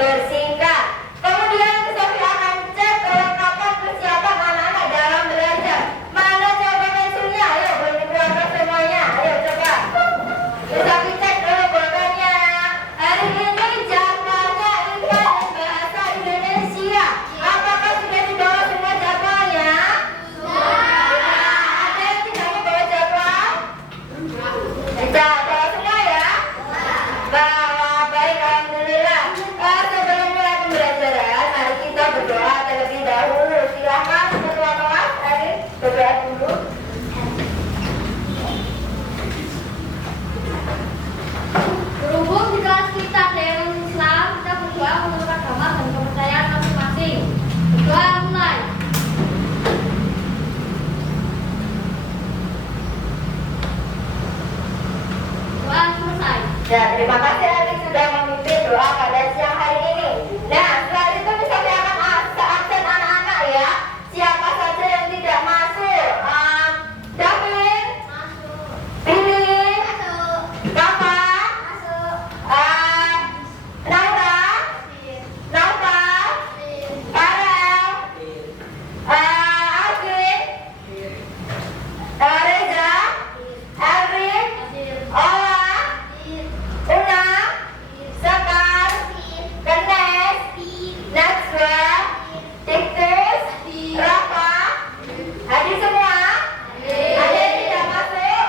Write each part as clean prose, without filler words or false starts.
bersihkan. Kemudian Sofi akan cek kelengkapan persiapan anak-anak dalam belajar. Mana coba pensilnya? Ayo bergerak semuanya. Ayo coba. Sofi cek dulu bolanya. Hari ini jadwalnya IPA dan bahasa Indonesia. Apakah sudah dibawa semua jadwalnya? Ada yang tidak membawa jadwal? Jadwal semua ya? Bawa, baik, alhamdulillah. Sebelum mulai pembelajaran, mari kita berdoa terlebih dahulu. Silahkan ketua kelas, Ari, berdoa dulu. Berhubung di kelas kita ada yang Islam, kita berdoa menurut agama dan kepercayaan masing-masing. Berdoa mulai. Doa selesai. Ya, terima kasih Ari sudah memimpin doa pada siang hari ini. Nah, setelah itu misalnya akan absen anak-anak ya. Siapa saja yang tidak masuk? David, Masuk. Billy, Masuk. Kakak, Masuk. Naura, Naufal, Farel, Alvin, Reza, Elvin, Ola, Una, Sekar, Kenes, Najwa, Diktus, Rafa. Hadir semua? Ada yang tidak masuk?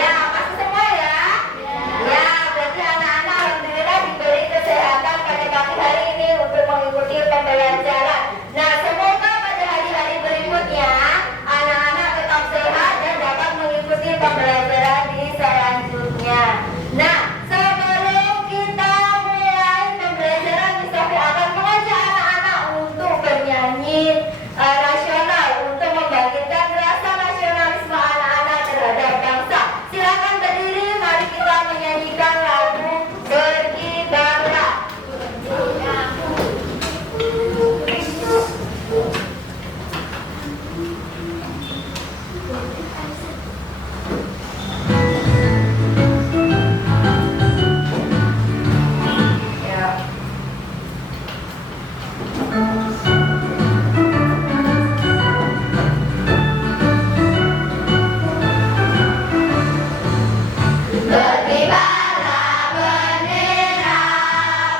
Ya, masuk semua ya? Ya, berarti anak-anak alhamdulillah diberi kesehatan pada pagi hari ini untuk mengikuti pembelajaran. Nah, semoga pada hari-hari berikutnya anak-anak tetap sehat dan dapat mengikuti pembelajaran di selanjutnya. Nah, sebelum kita mulai pembelajaran, Sofi akan mengajak anak-anak untuk bernyanyi nasional untuk membangkitkan rasa nasionalisme anak-anak terhadap bangsa. Silakan berdiri, mari kita menyanyikan lagu Berkibarlah. Ya. Berkibarlah bendera,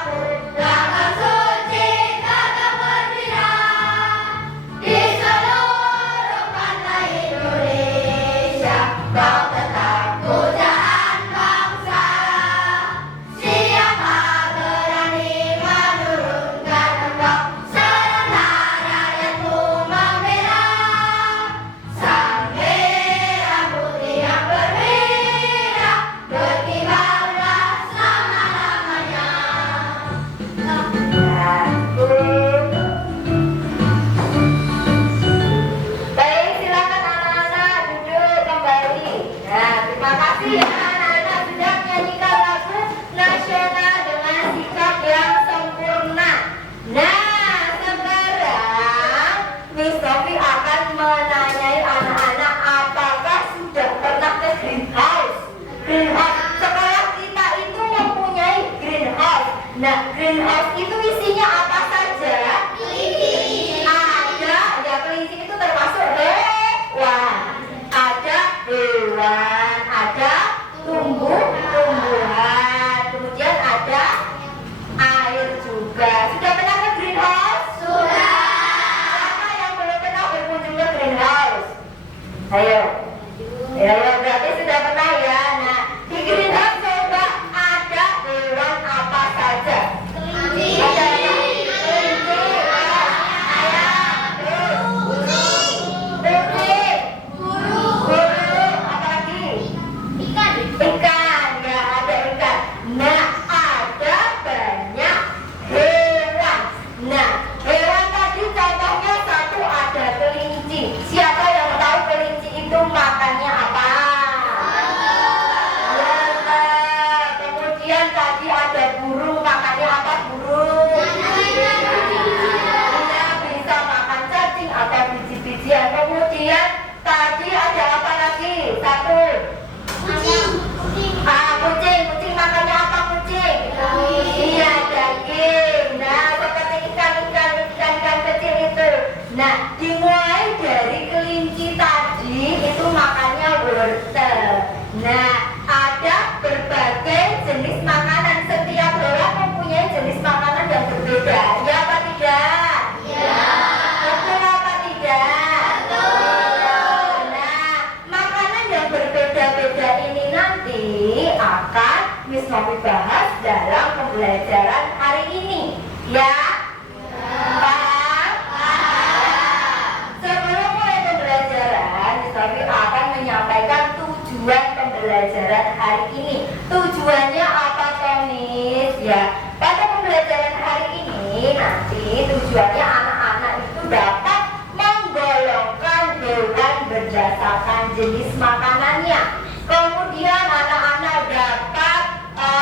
putra suci tegak berdiri di seluruh pantai Indonesia. Kau tetap pujaan bangsa. Siapa berani menurunkan engkau? Serta rakyatmu membela sang merah putih yang berwibawa. Berkibarlah selama-lamanya. Baik, silakan anak-anak duduk kembali. Nah, terima kasih ya anak-anak sudah menyanyikan lagu nasional dengan sikap yang sempurna. Nah, sekarang Miss Sofi akan menanyai anak-anak apakah sudah pernah ke greenhouse. Greenhouse, sekolah kita itu mempunyai greenhouse. Nah, greenhouse itu isinya apa saja? Ada, ya kelinci itu termasuk hewan. Ada hewan, ada tumbuh-tumbuhan, kemudian ada air juga. Sudah pernah ke greenhouse? Sudah. Siapa yang belum pernah berkunjung ke greenhouse? Ayo. Ya, berarti sudah pernah ya. Nah, di greenhouse coba ada hewan apa saja? Kelinci. Ada apa? Kelinci, ayam, kucing, burung, apa lagi? Ikan. Ikan, ya ada ikan. Nah, ada banyak hewan. Nah, hewan tadi contohnya satu ada kelinci. Siapa yang tahu kelinci itu makannya apa? Novi bahas dalam pembelajaran hari ini. Ya? Paham? Sebelum mulai pembelajaran, Miss Novi akan menyampaikan tujuan pembelajaran hari ini. Tujuannya apa, Tomis? Ya, pada pembelajaran hari ini nanti tujuannya anak-anak itu dapat menggolongkan hewan berdasarkan jenis makanannya. Kemudian anak-anak dapat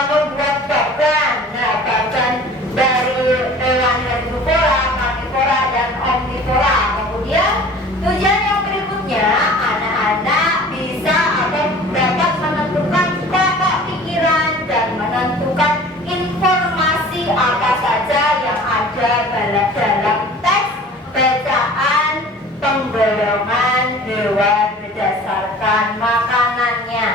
membuat bagan. Nah, bagan dari hewan herbivora, karnivora, dan omnivora. Kemudian tujuan yang berikutnya, anak-anak bisa atau dapat menentukan pokok pikiran dan menentukan informasi apa saja yang ada dalam teks bacaan penggolongan hewan berdasarkan makanannya.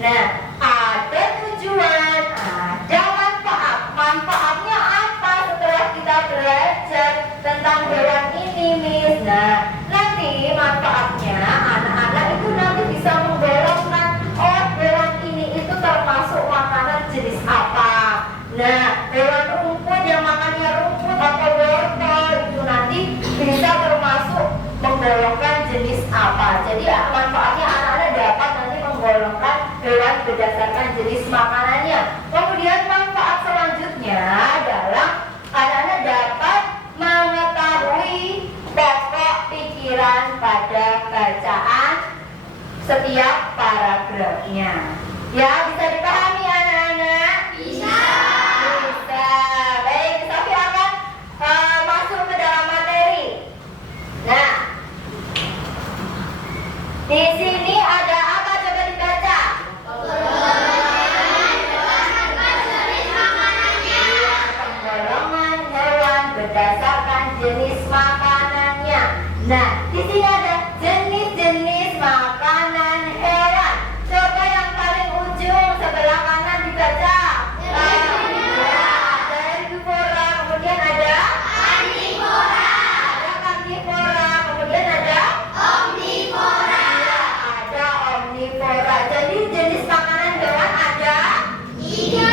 Nah, ada tujuan, ada manfaat. Manfaatnya apa setelah kita belajar tentang hewan ini, Miss? Nah, nanti manfaatnya anak-anak itu nanti bisa menggolongkan, oh, hewan ini itu termasuk makanan jenis apa. Nah, hewan rumput yang makannya rumput atau wortel itu nanti bisa termasuk menggolongkan jenis apa. Jadi manfaatnya anak-anak dapat nanti menggolongkan hewan berdasarkan jenis makanannya. Kemudian manfaat selanjutnya adalah anak-anak dapat mengetahui pokok pikiran pada bacaan setiap paragrafnya. Ya, bisa dipahami anak-anak? Bisa. Bisa. Baik, tapi akan masuk ke dalam materi. Nah, di sini ada apa? Coba dibaca. Penggolongan hewan berdasarkan jenis makanannya. Nah, di sini ada jenis-jenis makanan hewan. Coba yang paling ujung sebelah kanan dibaca. Ada herbivora, kemudian ada karnivora. Ada karnivora, kemudian ada omnivora. Ada omnivora. Jadi jenis makanan hewan ada 3.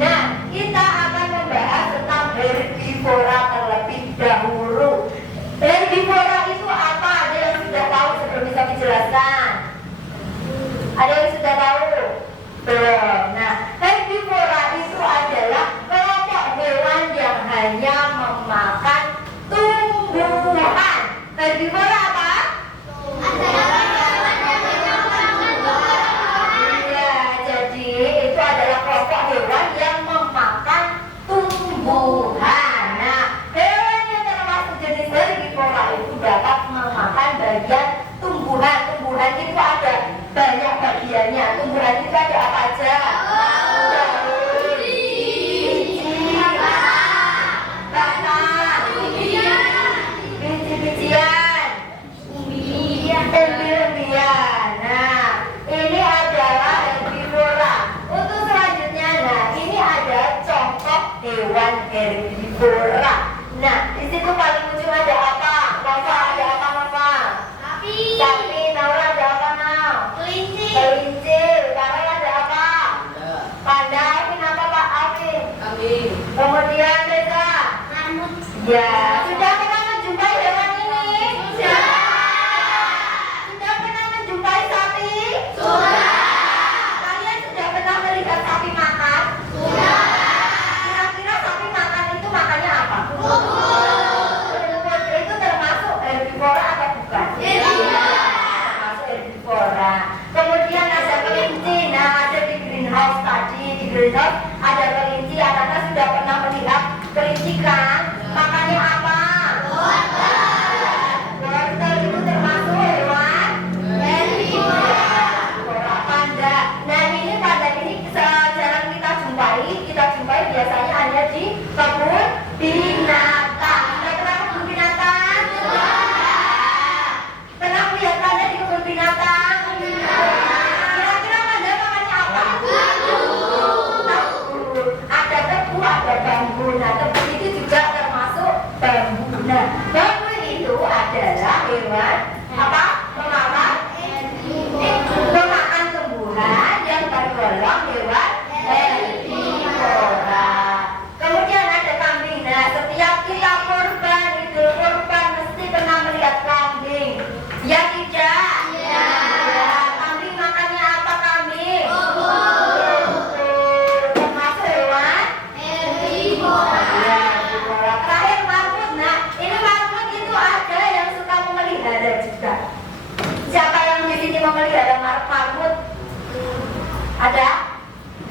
Nah, kita akan membahas tentang herbivora terlebih dahulu. Herbivora itu apa? Ada yang sudah tahu sebelum bisa dijelaskan? Ada yang sudah tahu? Belum. Nah, herbivora itu adalah kelompok hewan yang hanya memakan tumbuhan. Herbivora apa? Iya, jadi itu adalah kelompok hewan yang memakan tumbuhan. Nah, hewan yang termasuk jenis herbivora itu dapat memakan bagian tumbuhan. Tumbuhan itu ada banyak bagiannya. Tumbuhan itu ada apa aja? Daun, biji, batang, biji-bijian, umbi-umbian. Nah, ini adalah herbivora. Untuk selanjutnya, nah ini ada contoh hewan herbivora. Nah, di situ paling ujung ada apa? Nova, ada apa Nova? Sapi. Naura ada apa Nau? Kelinci. Karel ada apa? Panda. Alvin apa Pak Alvin? Kemudian Reza? Ya, sudah pernah menjumpai hewan ini? Sudah. Sudah pernah menjumpai sapi? Sudah. Kalian sudah pernah melihat sapi makan? Sudah. Kira-kira sapi makan itu makannya apa? Rumput. Itu termasuk herbivora atau bukan? Termasuk herbivora. Kemudian ada kelinci. Nah, ada di greenhouse tadi. Di greenhouse ada kelinci. Anak-anak sudah pernah melihat kelinci kan? Makannya apa? Wortel itu termasuk hewan herbivora. Panda. Nah, ini panda ini jarang kita jumpai biasanya hanya di kebun binatang. Sudah pernah ke kebun binatang? Pernah melihat panda di kebun binatang? Kira-kira panda makannya apa? Tahu.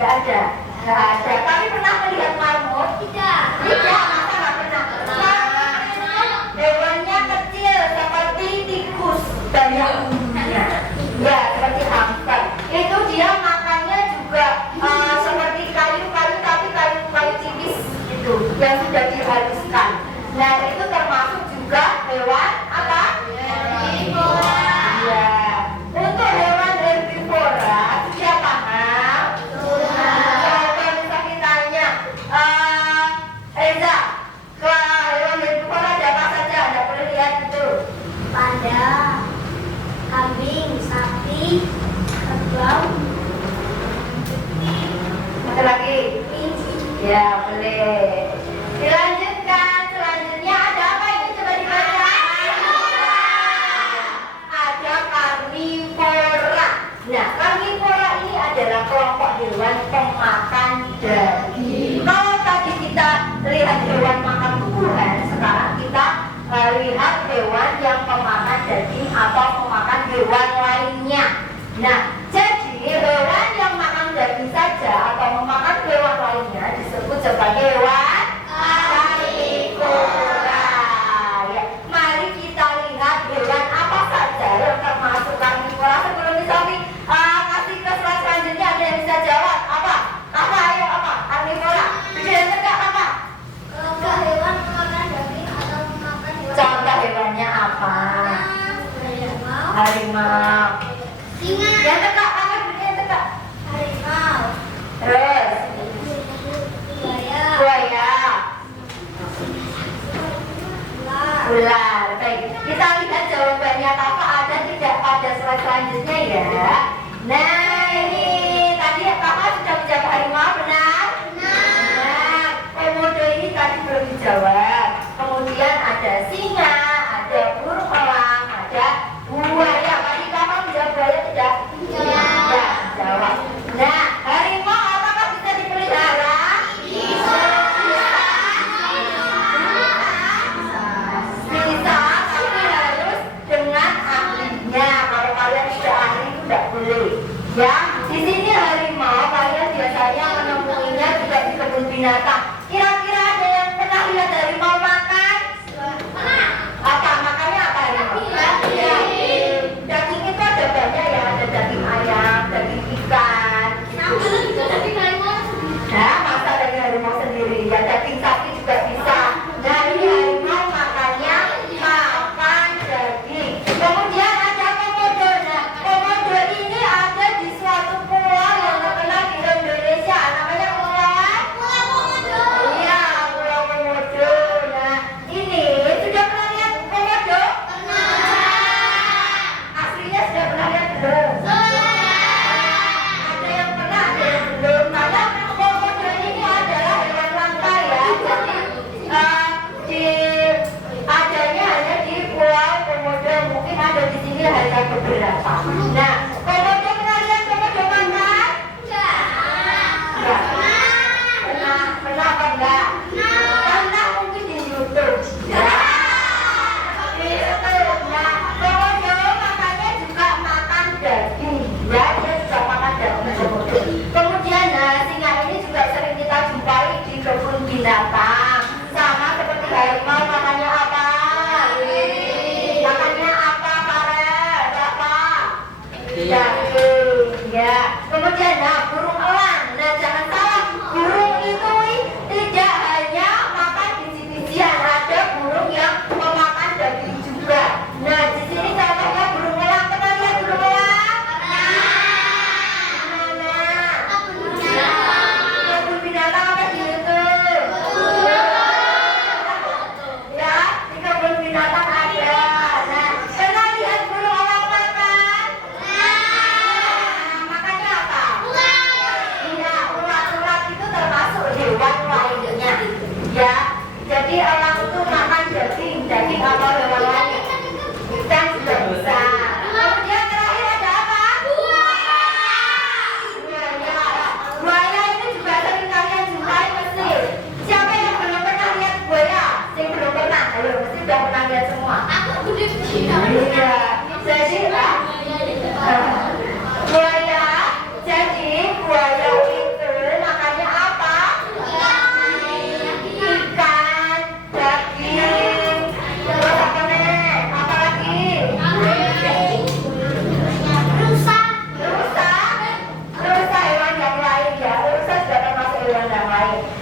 ada. Nggak ada. Tapi pernah melihat marmut? Tidak. Tidak, masa nggak pernah? Marmut itu hewannya kecil seperti tikus, banyak umumnya. Ya, seperti hamster. Itu dia makannya juga seperti kayu-kayu, tapi kayu-kayu tipis gitu, yang sudah dihaluskan. Nah, itu termasuk juga hewan apa? Herbivora. Ya. Untuk hewan herbivora, sudah paham? Coba bisa kita tanya, Reza, ke hewan herbivora ada apa saja? Anda boleh lihat itu. Panda, kambing, sapi, kerbau, Ada lagi? kelinci. Ya, boleh. Dilanjutkan. Selanjutnya ada apa ini? Coba dibaca. Ada karnivora. Nah, karnivora ini adalah kelompok hewan pemakan daging. Kalau tadi kita lihat hewan makan tumbuhan, sekarang kita lihat hewan yang pemakan daging atau pemakan hewan lainnya. Nah, jadi hewan yang makan daging saja atau memakan hewan lainnya disebut sebagai hewan karnivora. Ya, mari kita lihat hewan apa saja yang termasuk karnivora. Sebelum Sofi kasih ke slide selanjutnya, ada yang bisa jawab apa? Apa? Ayo apa? Karnivora. Bisa yang tegak apa? Kelompok hewan memakan daging atau memakan hewan. Contoh hewannya apa? Harimau, Harimau. singa, Yang tegak apa? Yang tegak. harimau, Terus buaya, buaya, ular. ular. Baik, kita lihat jawabannya apa ada tidak pada slide selanjutnya ya. Nah, ini tadi kakak sudah menjawab harimau, benar? Nah, komodo ini tadi belum dijawab. Kemudian ada singa, ada burung elang, ada buaya. Tadi kakak menjawab buaya tidak? Tidak. Ya, jawab. Nah, harimau apakah bisa dipelihara? Bisa, tapi harus dengan ahlinya. Kalau kalian tidak ahli itu tidak boleh. Ya, di sini harimau kalian biasanya menemuinya juga di kebun binatang. Kira-kira ada yang pernah lihat harimau makan? Apa makannya apa harimau? Daging. Daging itu ada banyak ya, ada daging ayam, daging ikan. Nah, masa daging harimau sendiri ya, daging sapi juga bisa. Nah, ini harimau makannya makan daging. Kemudian ada komodo. Nah, komodo ini ada di suatu pulau yang terkenal di Indonesia. Namanya pulau Komodo. Iya, pulau Komodo. Nah, ini sudah pernah lihat komodo? Aslinya sudah pernah lihat belum? Ada yang pernah, ada yang belum. Karena komodo ini adalah hewan langka ya. Jadi adanya hanya di Pulau Komodo. Mungkin ada di sini hanya beberapa. Nah, komodo pernah lihat komodo makan? Enggak. Pernah apa enggak? Pernah mungkin di YouTube. Ya. Di YouTube. Nah, komodo makannya juga makan daging. Ya, dia juga makan daging komodo. Kemudian, singa ini juga sering kita jumpai di kebun binatang. Sama seperti harimau, makannya apa? Makannya apa, Farel? Apa? Daging. Ya. Kemudian, burung elang. Nah, jangan salah. Burung itu tidak hanya makan biji-bijian. Ada burung yang memakan daging juga. Nah, di sini contohnya burung elang. Pernah lihat burung elang? Mana? Kebun binatang apa di YouTube?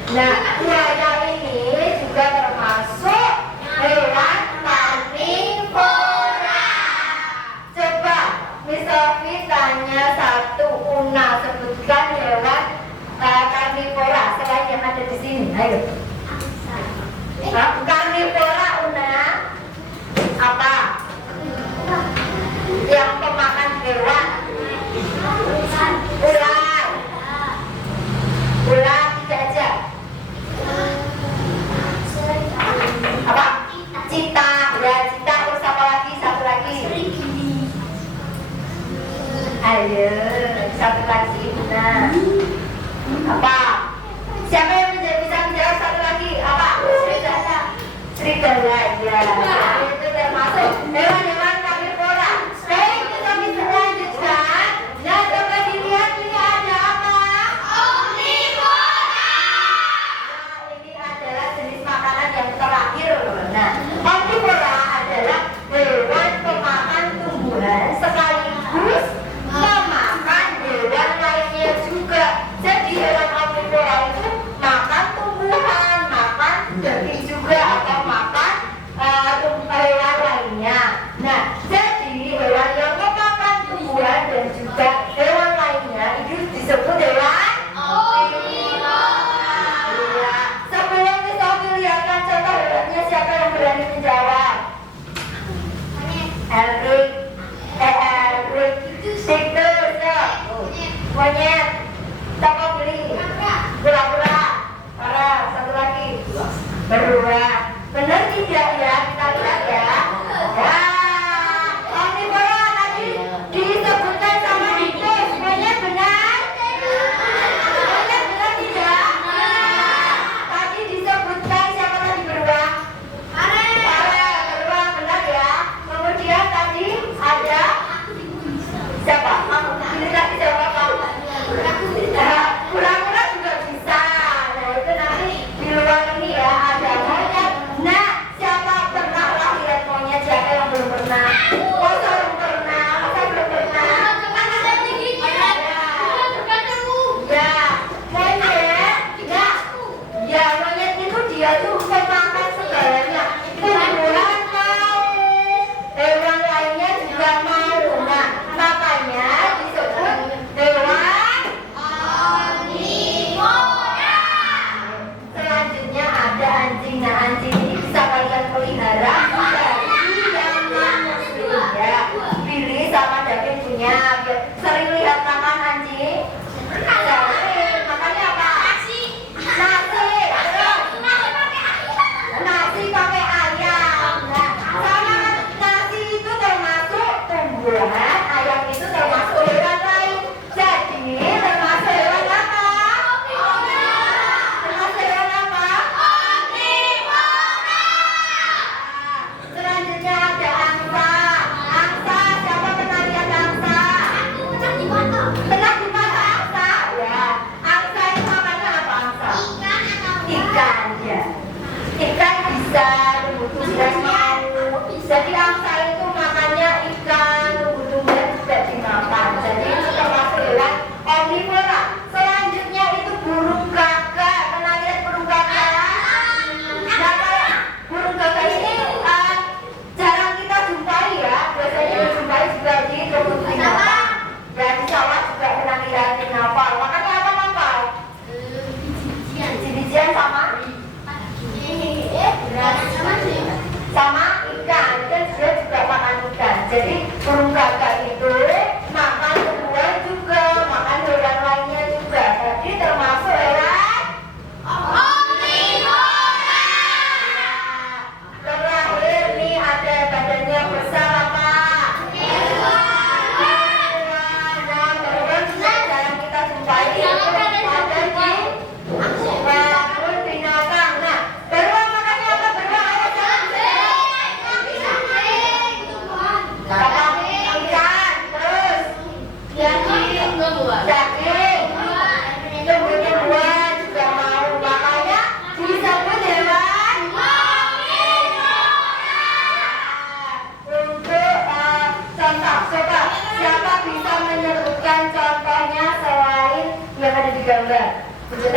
Nah, buaya ini juga termasuk hewan karnivora. Coba Miss Sofi tanya satu Una, sebutkan hewan karnivora selain yang ada di sini. Ayo. Karnivora Una apa? Yang pemakan hewan. Ular. Ular tidak aja. Apa? Cita. Ya, cita. Terus apa lagi? Satu lagi. Ayo, satu lagi. Nah, apa? Siapa yang bisa menjawab satu lagi? Apa? Serigala. Serigala, ya. Itu termasuk hewan-hewan karnivora. Baik, kita bisa lanjutkan. Nah, coba dilihat ini ada apa? Omnivora. Nah, ini adalah jenis makanan yang terakhir. Nah, omnivora adalah hewan pemakan tumbuhan sekaligus memakan hewan lainnya juga. Jadi hewan omnivora itu makan tumbuhan, makan daging juga atau makan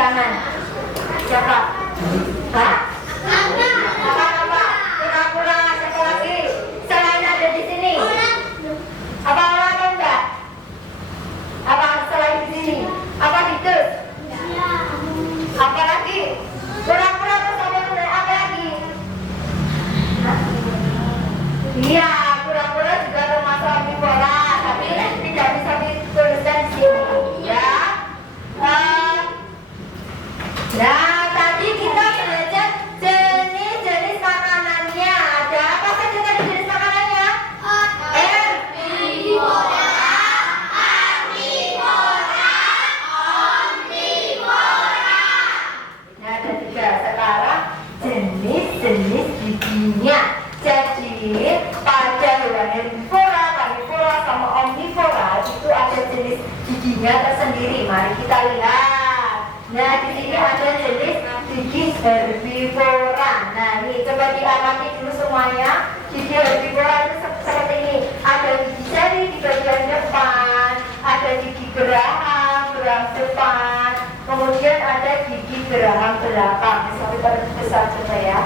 tangan. Siapa? Hah? Apa? Kura-kura. Siapa lagi? Selain ada di sini. Apa orang atau enggak? Apa selain di sini? Apa tikus? Apa lagi? Kura-kura atau apa lagi? Hah? Iya, kura-kura juga termasuk omnivora, tapi tidak bisa dituliskan di sini, ya. Nah, tadi kita belajar jenis-jenis makanannya. Ada apa saja tadi jenis makanannya? Herbivora, omnivora. Nah, ada 3. Sekarang jenis-jenis giginya. Jadi pada hewan herbivora, karnivora, sama omnivora itu ada jenis giginya tersendiri. Mari kita lihat. Nah, di sini ada jenis gigi herbivora. Nah, ini coba diamati dulu semuanya. Gigi herbivora itu seperti ini. Ada gigi seri di bagian depan, ada gigi geraham depan, kemudian ada gigi geraham belakang. Sampai besar coba ya.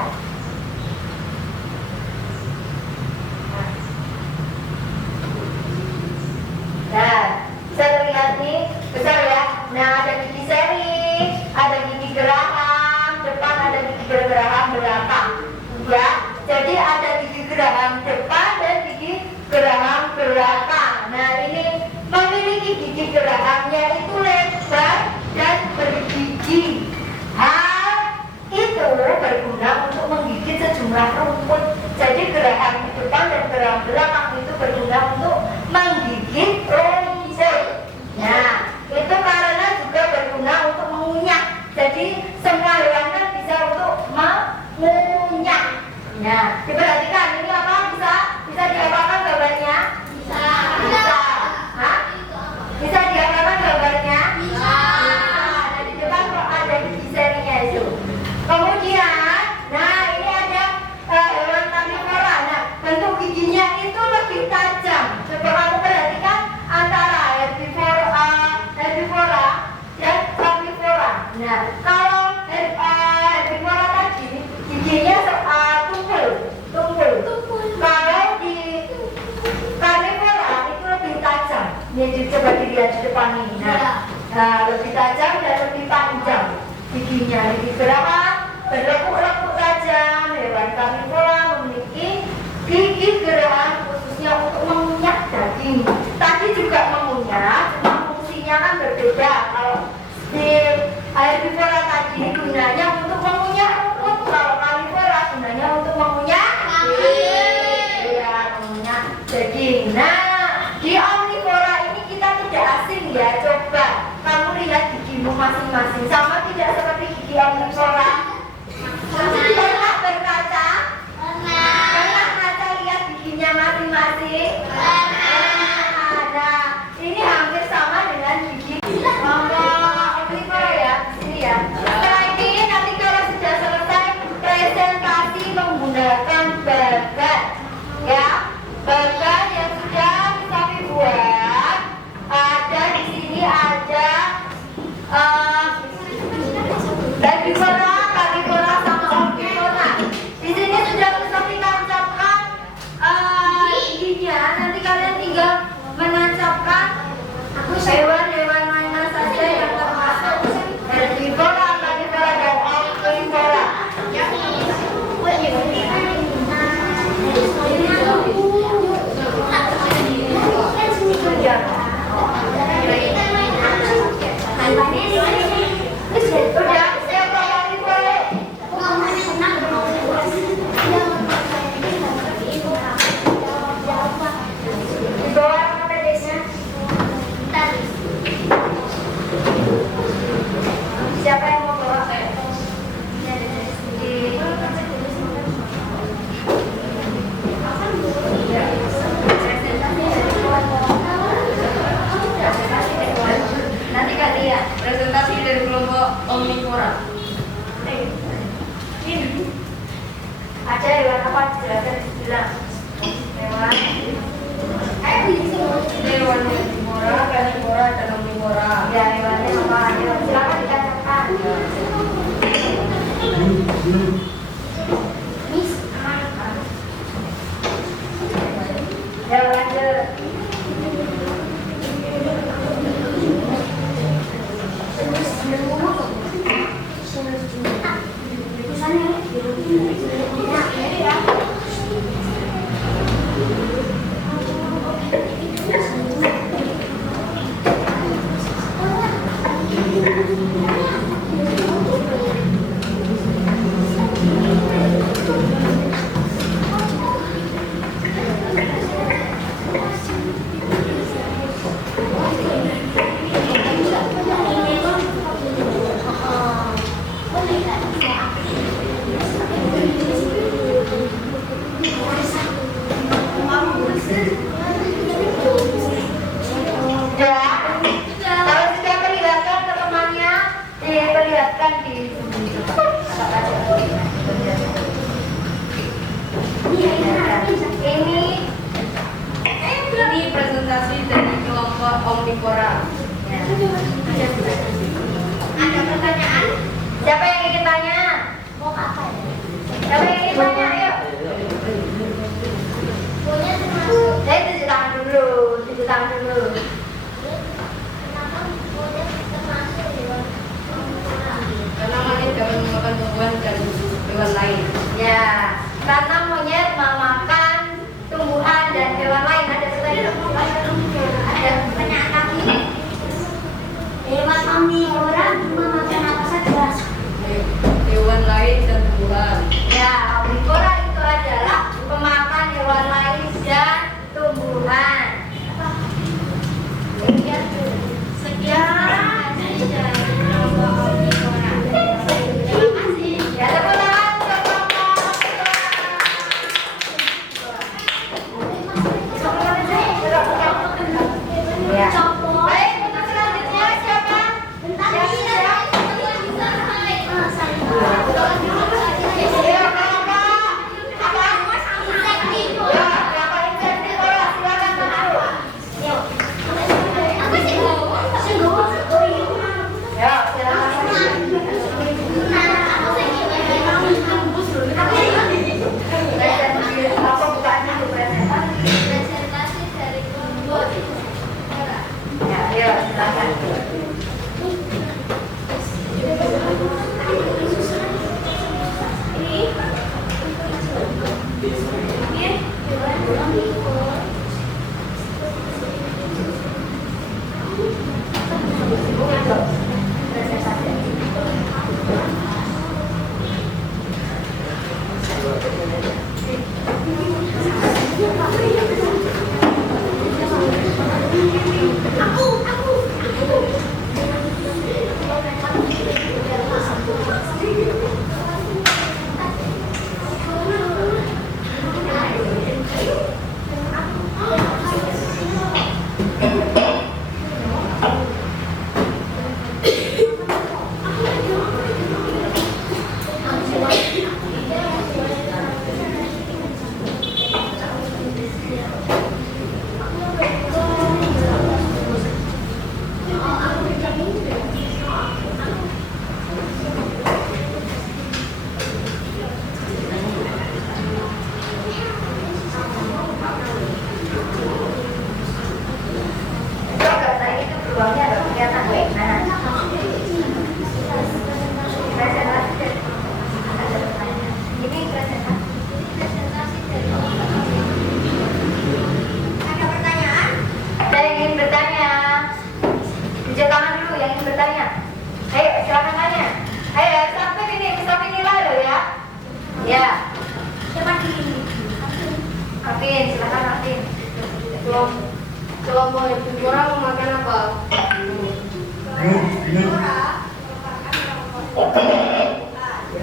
Nah, bisa terlihat nih, besar ya. Nah, ada gigi seri, ada gigi geraham depan, ada gigi geraham belakang. Ya, jadi ada gigi geraham depan dan gigi geraham belakang. Nah, ini memiliki gigi gerahamnya itu lebar dan bergigi. Hal itu berguna untuk menggigit sejumlah rumput. Jadi geraham di depan dan geraham belakang itu berguna untuk menggigit rumput. Nah, itu karena juga berguna untuk mengunyah. Jadi semua hewan kan bisa untuk mengunyah. Nah, diperhatikan ini apa? Bisa diapakan gambarnya? Bisa. Hah? Bisa diapakan gambarnya? Bisa. Nah, di depan kok ada gigi serinya itu. Kemudian, nah ini ada hewan karnivora. Nah, bentuk giginya itu lebih tajam. Coba kamu perhatikan antara herbivora dan karnivora. Nah, kalau herbivora tadi giginya tumpul. Kalau di karnivora itu lebih tajam. Ini coba dilihat di depan ini. Nah, lebih tajam dan lebih panjang giginya. Gigi geraham berlekuk-lekuk tajam. Hewan karnivora memiliki gigi geraham khususnya untuk mengunyah daging. Tadi juga mengunyah, cuma fungsinya kan berbeda. Kalau di herbivora tadi gunanya untuk mengunyah rumput, kalau karnivora gunanya untuk mengunyah daging. Nah, di omnivora ini kita tidak asing ya. Coba kamu lihat gigimu masing-masing, sama tidak seperti gigi omnivora? Pernah berkaca? Pernah kaca lihat giginya masing-masing? Nah, ini hampir sama dengan gigi omnivora ya. Sini ya. Setelah ini nanti kalau sudah selesai presentasi menggunakan bagan, ya. Bagan yang sudah kami buat. Ada di sini ada herbivora. Ya lanjut. Kalau sudah perlihatkan ke temannya, diperlihatkan di Ini presentasi dari kelompok Omnivora. Ada pertanyaan? Siapa yang ingin tanya? Mau apa ya? Siapa yang ingin tanya? Ayo. Saya tunjuk tangan dulu, tunjuk tangan dulu. Karena monyet dapat memakan tumbuhan dan hewan lain. Ya, karena monyet memakan tumbuhan dan hewan lain. Ada pertanyaan? Ada pertanyaan lagi? Hewan omnivora memakan apa saja? Hewan lain dan tumbuhan. Ya, omnivora itu adalah pemakan hewan lain dan tumbuhan. Sekian. Ya, tepuk tangan untuk ya. Baik, untuk selanjutnya siapa? Kelompok herbivora memakan apa?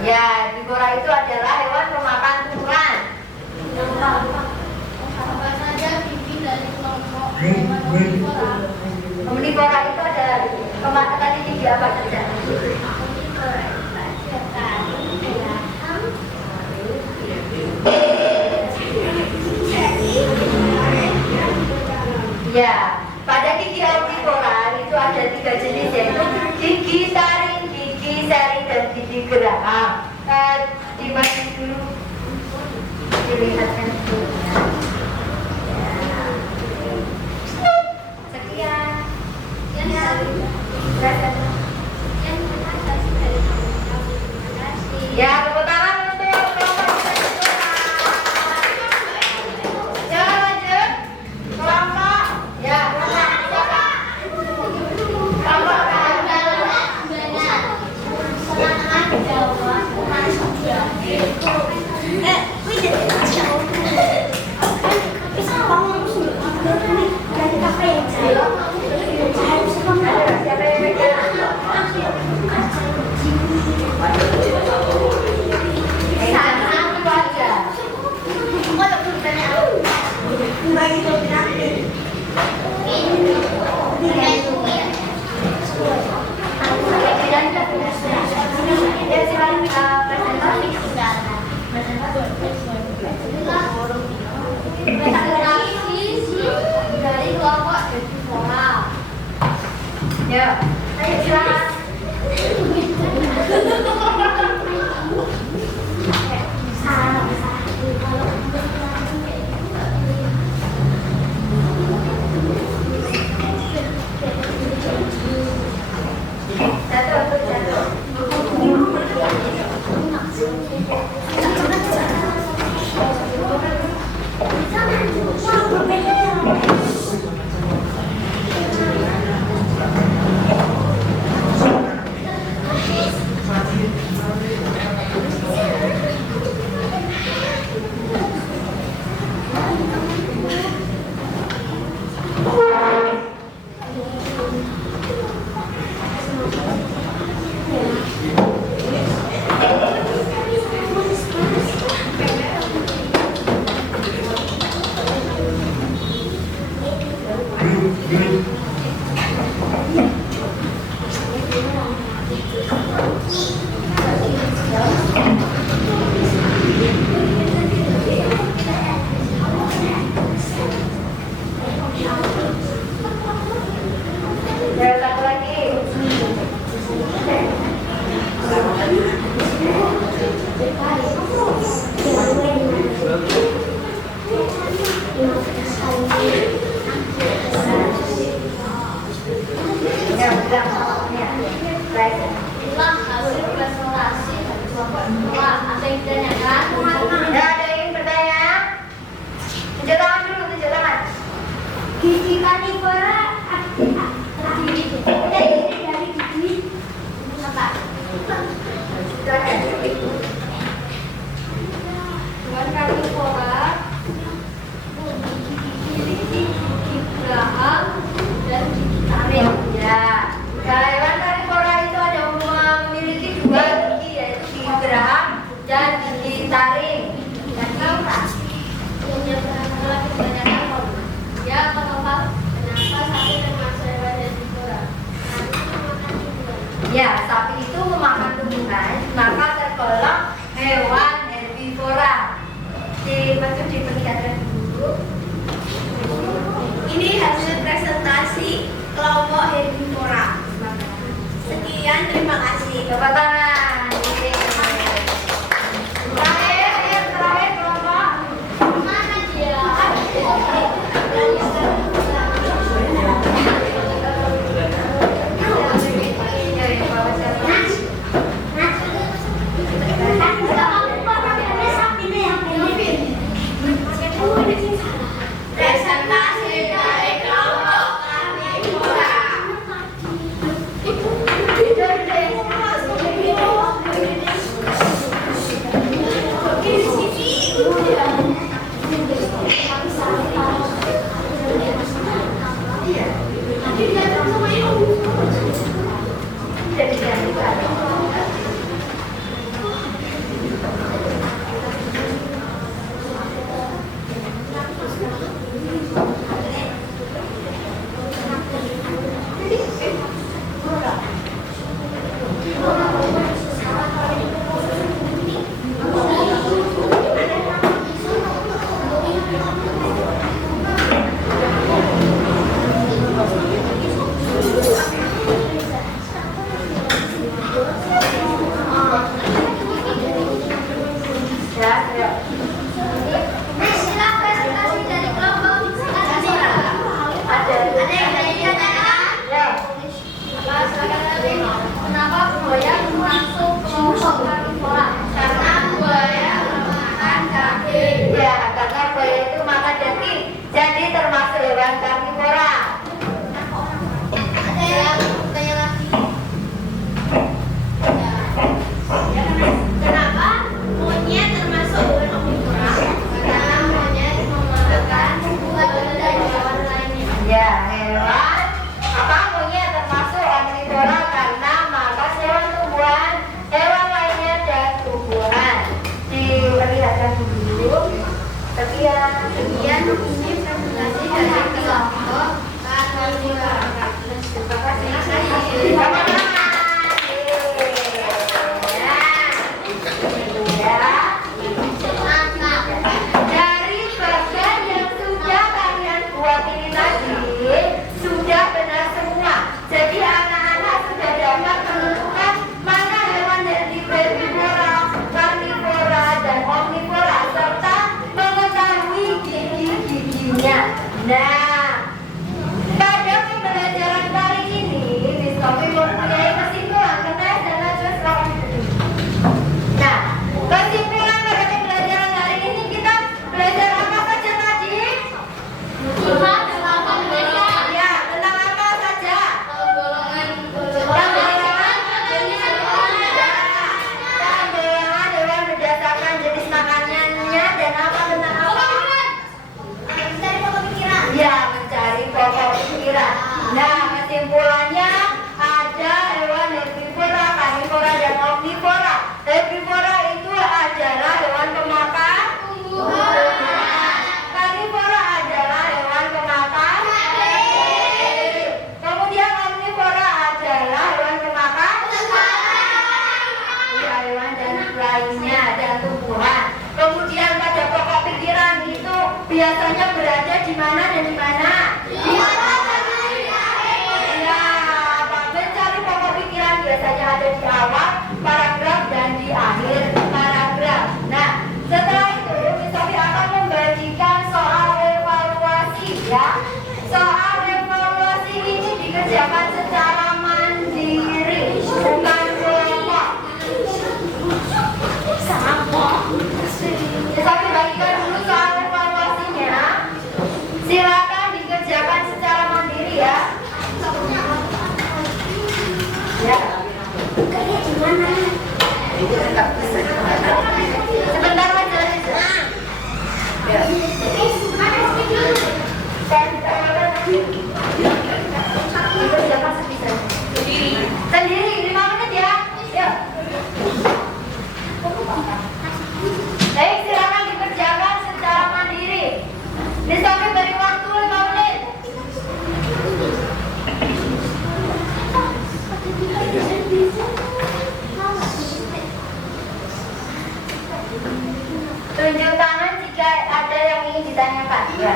Ya, herbivora itu adalah hewan pemakan tumbuhan. Apa saja pimpin dari kelompok hewan omnivora? Omnivora itu adalah pemakan tadi gigi apa saja? Ya, pada gigi herbivora itu ada 3 jenis, yaitu gigi taring, gigi sering, dan gigi geraham. dibagi dulu, dilihatkan dulu. Sekian. Ya. Ya, tepuk tangan untuk kelompok kedua. Ya, lanjut. Kelompok. Ya, siapa yang pegang? Satu aja. Ya, silakan presentasi. Presentasi dari kelompok Devifora. Ya, ayo silakan. Ya, satu lagi. Ya, bilang. Ya, baik. Inilah hasil presentasi dari kelompok Devifora. Ada yang ditanyakan? Ya, ada yang ingin bertanya? Tunjuk tangan dulu, tunjuk tangan. Gigi karnivora dari gigi apa? Silakan. Hewan karnivora gigi geraham dan gigi taring. Ya, hewan karnivora itu ada memiliki dua gigi, yaitu gigi geraham dan gigi taring. Ya, kenapa sapi termasuk hewan herbivora? Ya, sapi itu memakan tumbuhan, maka tergolong hewan herbivora. Diperlihatkan dulu. Ini hasil presentasi kelompok herbivora. Sekian, terima kasih. Tepuk tangan. Herbivora itu adalah hewan pemakan tumbuhan. Karnivora adalah hewan pemakan daging. Kemudian omnivora adalah hewan pemakan hewan dan lainnya dan tumbuhan. Kemudian pada pokok pikiran itu biasanya berada di mana dan di mana? Di awal dan di akhir. Ya, mencari pokok pikiran biasanya ada di awal paragraf dan di akhir paragraf. Nah, setelah itu Misofi akan membagikan soal evaluasi ya. Soal evaluasi ini dikerjakan secara mandiri, bukan kelompok. Misofi bagikan dulu soal evaluasinya. Silakan dikerjakan secara mandiri ya. Ya. Sebentar aja. Ya. Dikerjakan sendiri 5 menit ya. Ya. Baik, silakan dikerjakan secara mandiri. Misofi beri waktu 5 menit. Tunjuk tangan jika ada yang ingin ditanyakan. Ya.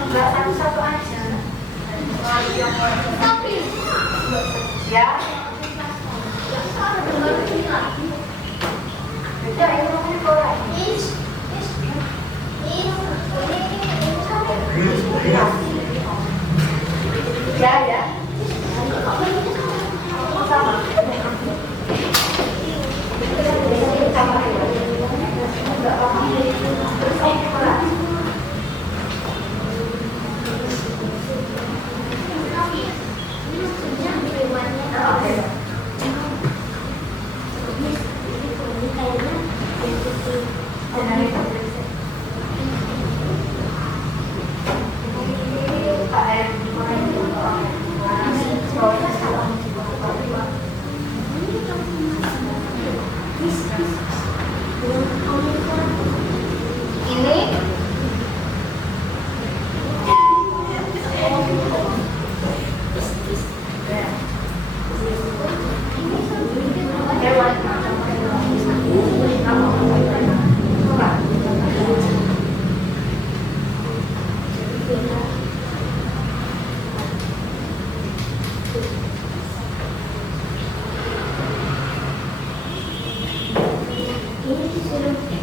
Enggak, satu-satu aja. Ya. Ya, ya. Sama.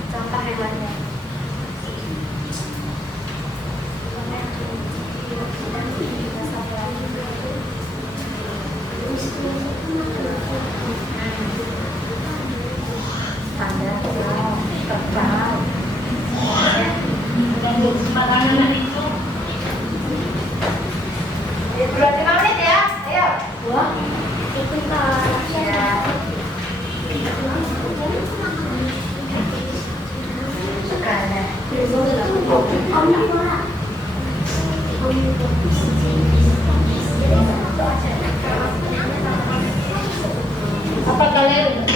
Contoh hewannya. Makanan itu. Berarti 5 menit ya? Ayo. Wah, itu ya. Apa kalian?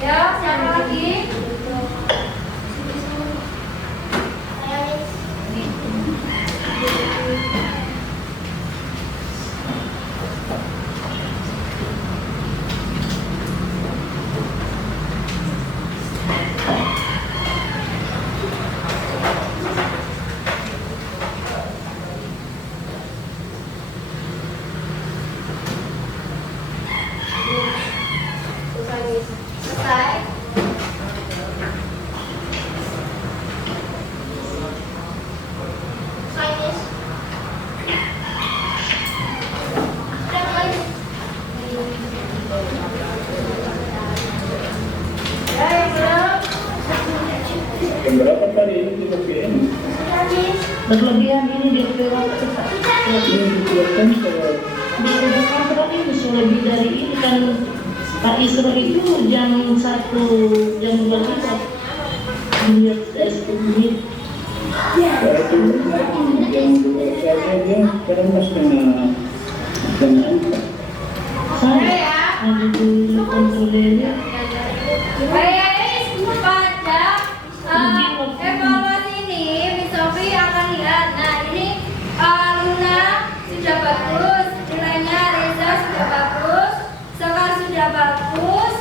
Ya, siapa lagi? Selesai. Sainis. Udah lagi. Ya, yang belum. Berapa kali ini dipakai? Sainis. Berlebihan ini dia waktu Pak. Ini dikeluarkan saya Bukan berarti bisa lebih dari ini kan Pak Isra itu jam 1 jam 2 lihat menit. saya tunggu jam 2 saja dia sekarang mas setengah empat. Saya ada dulu kontrolernya. Baik, pada evaluasi ini Miss Sophie akan lihat. Nah, ini Luna sudah bagus, nilainya Reza sudah bagus, Sekar sudah bagus,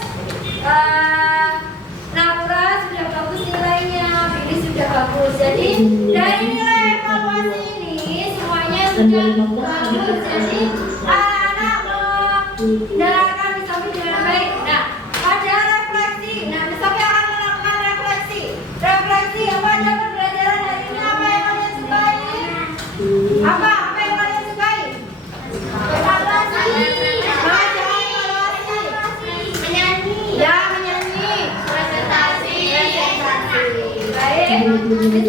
Naura sudah bagus nilainya, Billy sudah bagus. Jadi dari nilai evaluasi ini semuanya sudah bagus. Jadi anak-anak mendengarkan Miss Sophie dengan baik. Nah, pada refleksi, nah Miss Sophie akan melakukan refleksi. Refleksi apa aja pembelajaran hari ini, apa yang kalian sukai? Apa yang kalian sukai? Evaluasi. Baca evaluasi. Menyanyi. Ya, menyanyi. Presentasi. Baik.